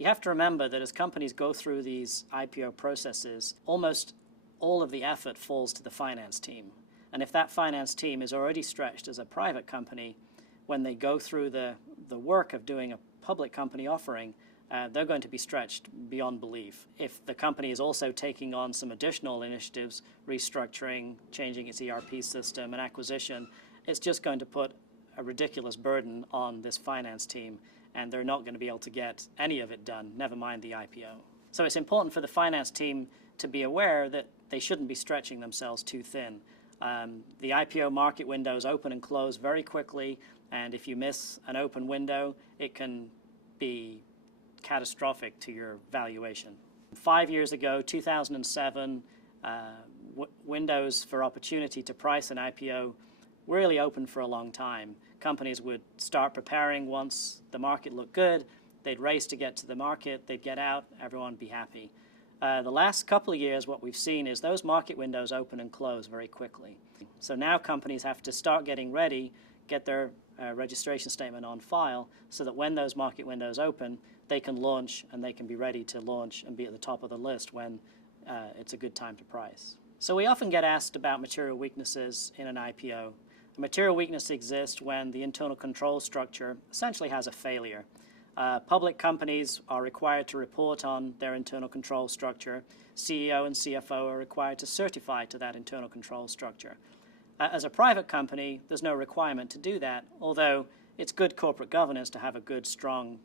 You have to remember that as companies go through these IPO processes, almost all of the effort falls to the finance team. And if that finance team is already stretched as a private company, when they go through the work of doing a public company offering, they're going to be stretched beyond belief. If the company is also taking on some additional initiatives, restructuring, changing its ERP system, and acquisition, it's just going to put a ridiculous burden on this finance team, and they're not going to be able to get any of it done, never mind the IPO. So it's important for the finance team to be aware that they shouldn't be stretching themselves too thin. The IPO market windows open and close very quickly, and if you miss an open window, it can be catastrophic to your valuation. 5 years ago, 2007, windows for opportunity to price an IPO were really open for a long time. Companies would start preparing once the market looked good, they'd race to get to the market, they'd get out, everyone would be happy. The last couple of years, what we've seen is those market windows open and close very quickly. So now companies have to start getting ready, get their registration statement on file, so that when those market windows open, they can launch and they can be ready to launch and be at the top of the list when it's a good time to price. So we often get asked about material weaknesses in an IPO. A material weakness exists when the internal control structure essentially has a failure. Public companies are required to report on their internal control structure. CEO and CFO are required to certify to that internal control structure. As a private company, there's no requirement to do that, although it's good corporate governance to have a good, strong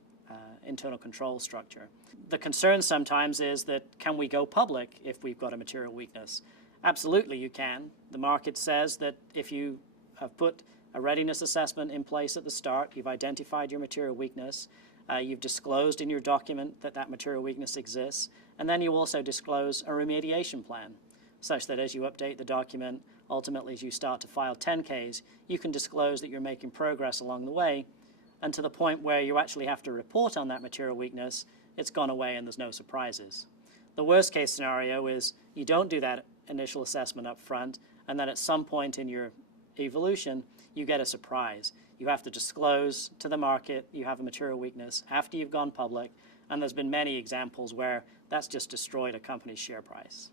internal control structure. The concern sometimes is that, can we go public if we've got a material weakness? Absolutely you can. The market says that if you have put a readiness assessment in place at the start, you've identified your material weakness, you've disclosed in your document that that material weakness exists, and then you also disclose a remediation plan, such that as you update the document, ultimately as you start to file 10Ks, you can disclose that you're making progress along the way, and to the point where you actually have to report on that material weakness, it's gone away and there's no surprises. The worst case scenario is you don't do that initial assessment up front, and then at some point in your evolution, you get a surprise. You have to disclose to the market you have a material weakness after you've gone public, and there's been many examples where that's just destroyed a company's share price.